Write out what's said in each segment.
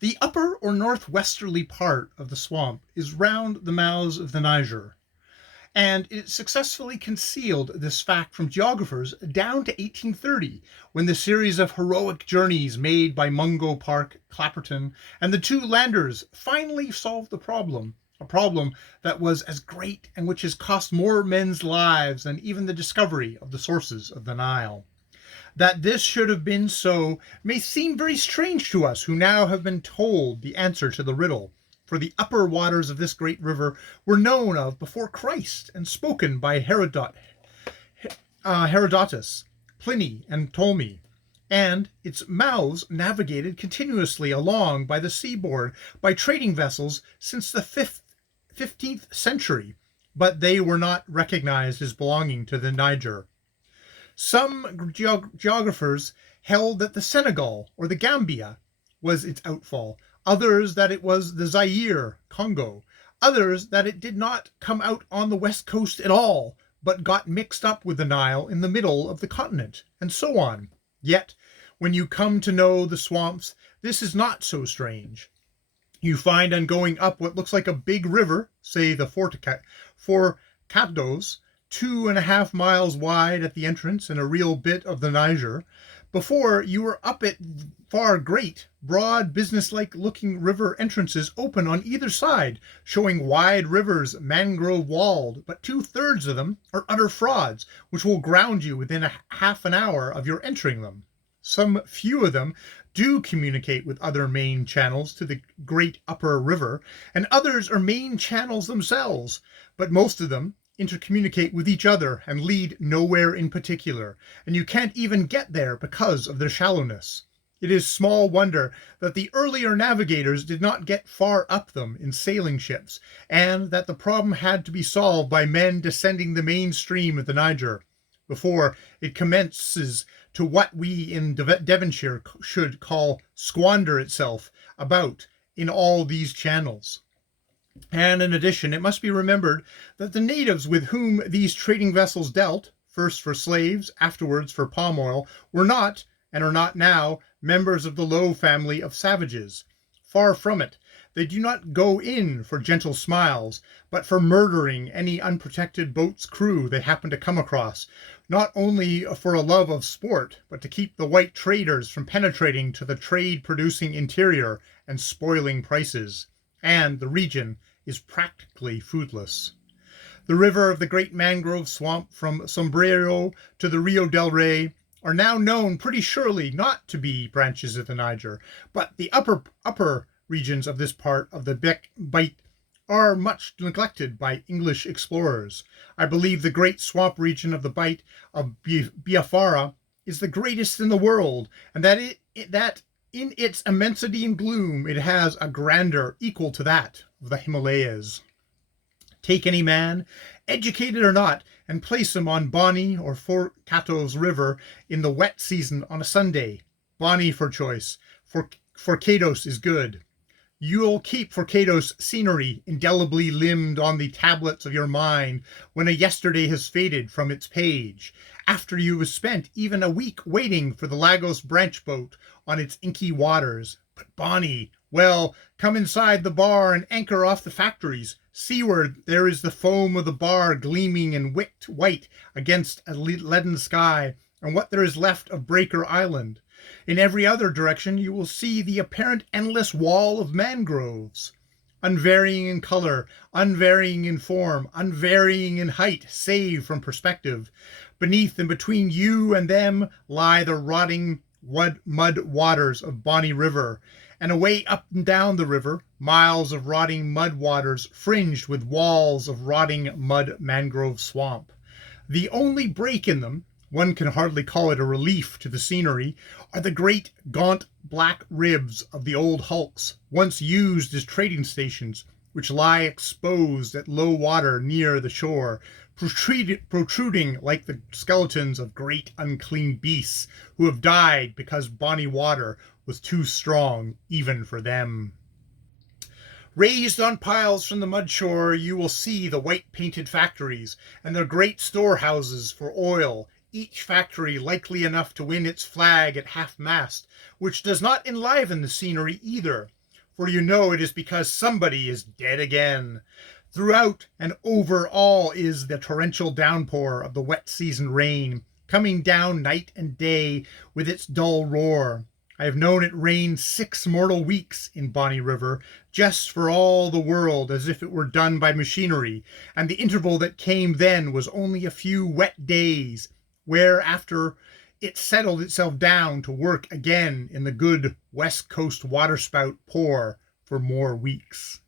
The upper or northwesterly part of the swamp is round the mouths of the Niger, and it successfully concealed this fact from geographers down to 1830, when the series of heroic journeys made by Mungo Park, Clapperton, and the two landers finally solved the problem. A problem that was as great and which has cost more men's lives than even the discovery of the sources of the Nile. That this should have been so may seem very strange to us who now have been told the answer to the riddle, for the upper waters of this great river were known of before Christ and spoken by Herodotus, Pliny, and Ptolemy, and its mouths navigated continuously along by the seaboard by trading vessels since the 15th century, but they were not recognized as belonging to the Niger. Some geographers held that the Senegal or the Gambia was its outfall, others that it was the Zaire, Congo, others that it did not come out on the west coast at all, but got mixed up with the Nile in the middle of the continent, and so on. Yet, when you come to know the swamps, this is not so strange. You find on going up what looks like a big river, say the Four Cados, 2.5 miles wide at the entrance and a real bit of the Niger, before you are up it far great, broad, businesslike looking river entrances open on either side, showing wide rivers mangrove walled, but 2/3 of them are utter frauds, which will ground you within half an hour of your entering them. Some few of them do communicate with other main channels to the great upper river, and others are main channels themselves, but most of them intercommunicate with each other and lead nowhere in particular, and you can't even get there because of their shallowness. It is small wonder that the earlier navigators did not get far up them in sailing ships, and that the problem had to be solved by men descending the main stream of the Niger, before it commences to what we in Devonshire should call squander itself about in all these channels. And in addition, it must be remembered that the natives with whom these trading vessels dealt, first for slaves, afterwards for palm oil, were not, and are not now, members of the low family of savages. Far from it. They do not go in for gentle smiles, but for murdering any unprotected boat's crew they happen to come across, not only for a love of sport, but to keep the white traders from penetrating to the trade-producing interior and spoiling prices. And the region is practically foodless. The river of the great mangrove swamp from Sombrero to the Rio del Rey are now known pretty surely not to be branches of the Niger, but the upper regions of this part of the Bight are much neglected by English explorers. I believe the great swamp region of the Bight of Biafra is the greatest in the world, and that in its immensity and gloom, it has a grandeur equal to that of the Himalayas. Take any man, educated or not, and place him on Bonny or Four Catos River in the wet season on a Sunday. Bonny for choice, for Catos is good. You'll keep Forcados scenery indelibly limned on the tablets of your mind when a yesterday has faded from its page, after you have spent even a week waiting for the Lagos branch boat on its inky waters. But Bonny, well, come inside the bar and anchor off the factories. Seaward there is the foam of the bar gleaming and wicked white against a leaden sky, and what there is left of Breaker Island. In every other direction you will see the apparent endless wall of mangroves, unvarying in color, unvarying in form, unvarying in height, save from perspective. Beneath and between you and them lie the rotting mud waters of Bonny River, and away up and down the river, miles of rotting mud waters fringed with walls of rotting mud mangrove swamp. The only break in them, one can hardly call it a relief to the scenery, are the great gaunt black ribs of the old hulks, once used as trading stations, which lie exposed at low water near the shore, protruding like the skeletons of great unclean beasts who have died because Bonny water was too strong even for them. Raised on piles from the mud shore, you will see the white-painted factories and their great storehouses for oil, each factory likely enough to win its flag at half-mast, which does not enliven the scenery either. for you know it is because somebody is dead again. Throughout and over all is the torrential downpour of the wet season rain, coming down night and day with its dull roar. I have known it rain 6 mortal weeks in Bonny River, just for all the world as if it were done by machinery, and the interval that came then was only a few wet days, whereafter it settled itself down to work again in the good West Coast waterspout pour for more weeks.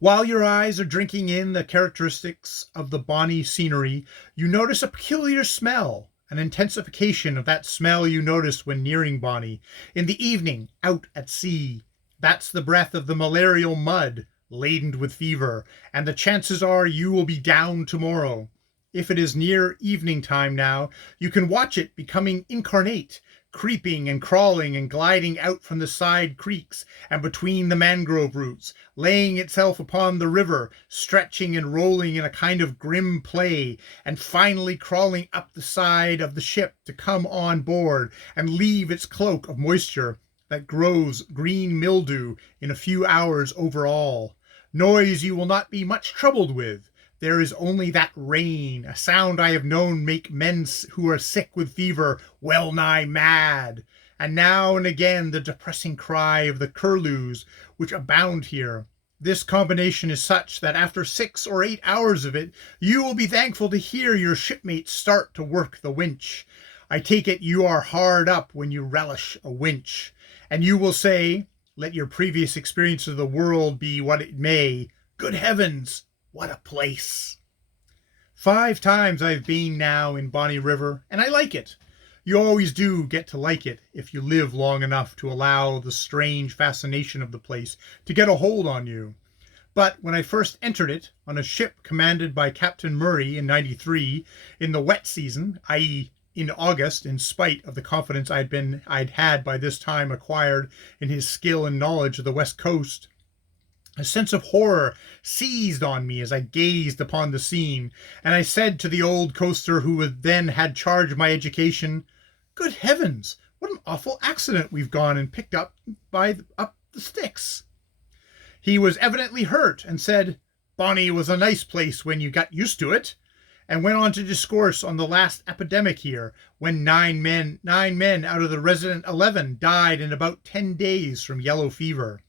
While your eyes are drinking in the characteristics of the bonny scenery, you notice a peculiar smell, an intensification of that smell you noticed when nearing Bonny in the evening out at sea. That's the breath of the malarial mud, laden with fever, and the chances are you will be down tomorrow. If it is near evening time now, you can watch it becoming incarnate, creeping and crawling and gliding out from the side creeks and between the mangrove roots, laying itself upon the river, stretching and rolling in a kind of grim play, and finally crawling up the side of the ship to come on board and leave its cloak of moisture that grows green mildew in a few hours over all. Noise you will not be much troubled with. There is only that rain, a sound I have known make men who are sick with fever well nigh mad, and now and again the depressing cry of the curlews which abound here. This combination is such that after 6 or 8 hours of it, you will be thankful to hear your shipmates start to work the winch. I take it you are hard up when you relish a winch, and you will say, let your previous experience of the world be what it may, good heavens, what a place. 5 times I've been now in Bonny River, and I like it. You always do get to like it if you live long enough to allow the strange fascination of the place to get a hold on you. But when I first entered it on a ship commanded by Captain Murray in '93 in the wet season, i.e. in August, in spite of the confidence I'd had by this time acquired in his skill and knowledge of the West Coast, a sense of horror seized on me as I gazed upon the scene, and I said to the old coaster who then had charge of my education, good heavens, what an awful accident we've gone and picked up the sticks. He was evidently hurt and said, Bonny was a nice place when you got used to it, and went on to discourse on the last epidemic here, when 9 men out of the resident 11 died in about 10 days from yellow fever.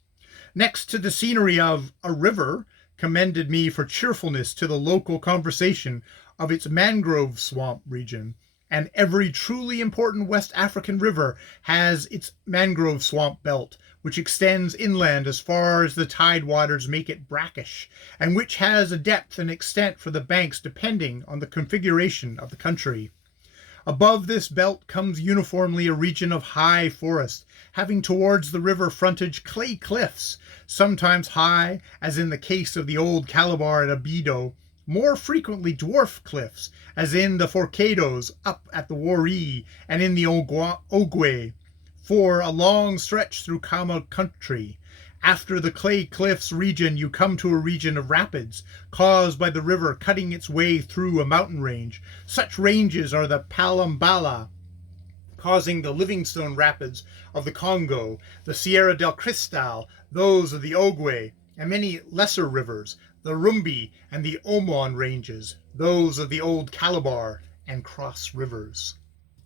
Next to the scenery of a river, commended me for cheerfulness to the local conversation of its mangrove swamp region, and every truly important West African river has its mangrove swamp belt, which extends inland as far as the tide waters make it brackish, and which has a depth and extent for the banks depending on the configuration of the country. Above this belt comes uniformly a region of high forest, having towards the river frontage clay cliffs, sometimes high, as in the case of the old Calabar at Abido, more frequently dwarf cliffs, as in the Forcados up at the Waree and in the Ogwe, for a long stretch through Kama country. After the clay cliffs region you come to a region of rapids, caused by the river cutting its way through a mountain range. Such ranges are the Palambala, causing the Livingstone Rapids of the Congo, the Sierra del Cristal, those of the Ogwe, and many lesser rivers, the Rumbi and the Omon ranges, those of the old Calabar and Cross rivers.